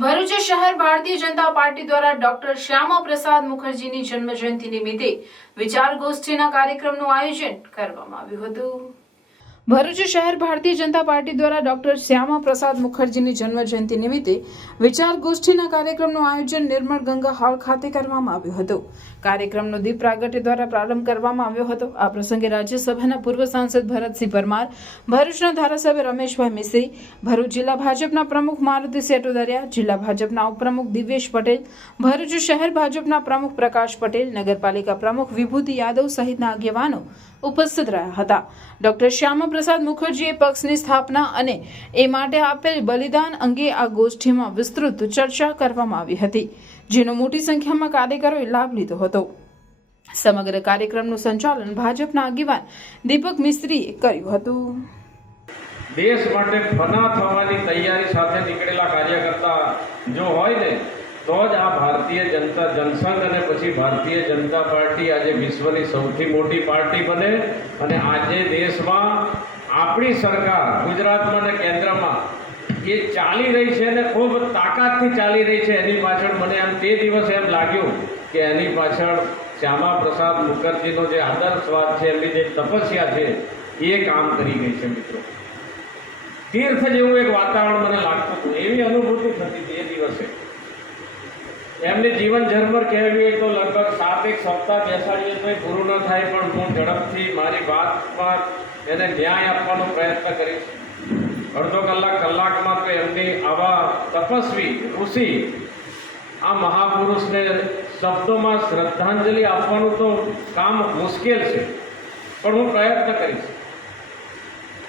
ભરૂચ શહેર ભારતીય જનતા પાર્ટી દ્વારા ડોક્ટર શ્યામા પ્રસાદ મુખર્જીની જન્મજયંતિ નિમિત્તે વિચાર ગોષ્ઠીના કાર્યક્રમનું આયોજન કરવામાં આવ્યું હતું। ભરૂચ શહેર ભારતીય જનતા પાર્ટી દ્વારા ડોક્ટર શ્યામા પ્રસાદ મુખર્જીની જન્મજયંતિ નિમિત્તે વિચાર ગોષ્ઠીના કાર્યક્રમનું આયોજન નિર્મળ ગંગા હોલ ખાતે કરવામાં આવ્યું હતું। કાર્યક્રમનો દીપ પ્રાગટ્ય દ્વારા પ્રારંભ કરવામાં આવ્યો હતો। આ પ્રસંગે રાજ્યસભાના પૂર્વ સાંસદ ભરતસિંહ પરમાર, ભરૂચના ધારાસભ્ય રમેશભાઈ મિસ્ત્રી, ભરૂચ જિલ્લા ભાજપના પ્રમુખ મારુતિ સેટોદરિયા, જિલ્લા ભાજપના ઉપપ્રમુખ દિવ્યેશ પટેલ, ભરૂચ શહેર ભાજપના પ્રમુખ પ્રકાશ પટેલ, નગરપાલિકા પ્રમુખ વિભૂતિ યાદવ સહિતના આગેવાનો ઉપસ્થિત રહ્યા હતા। ડોક્ટર શ્યામા પ્રસાદ મુખર્જીએ પક્ષની સ્થાપના અને એ માટે આપેલ બલિદાન અંગે આ ગોષ્ઠીમાં વિસ્તૃત ચર્ચા કરવામાં આવી હતી, જેનો મોટી સંખ્યામાં કાર્યકરોએ લાભ લીધો હતો। સમગ્ર કાર્યક્રમનું સંચાલન ભાજપના આગેવાન દીપક મિસ્ત્રીએ કર્યું હતું। દેશ માટે ફના થવાની તૈયારી સાથે નીકળેલા કાર્યકર્તા જો હોય ને તો જ આ ભારતીય જનતા જનસંઘ અને પછી ભારતીય જનતા પાર્ટી આજે વિશ્વની સૌથી મોટી પાર્ટી બને અને આજે દેશમાં આપણી સરકાર ગુજરાતમાં અને કેન્દ્રમાં એ ચાલી રહી છે અને ખૂબ તાકાતથી ચાલી રહી છે। એની પાછળ મને આમ તે દિવસે એમ લાગ્યું કે એની પાછળ શ્યામા પ્રસાદ મુખર્જીનો જે આદર્શવાદ છે, એમની જે તપસ્યા છે એ કામ કરી ગઈ છે। મિત્રો, તીર્થ જેવું એક વાતાવરણ મને લાગતું હતું, એવી અનુભૂતિ થતી હતી એ દિવસે। એમની જીવન ઝરમર કહેવી તો લગભગ 7 સપ્તાહ બેસાડીએ તો પૂરું ન થાય, પણ હું ઝડપથી મારી વાતમાં એને ન્યાય આપવાનો પ્રયત્ન કરીશ। અડધો કલાકમાં તો એમની આવા તપસ્વી ઋષિ આ મહાપુરુષને શબ્દોમાં શ્રદ્ધાંજલિ આપવાનું તો કામ મુશ્કેલ છે, પણ હું પ્રયત્ન કરીશ।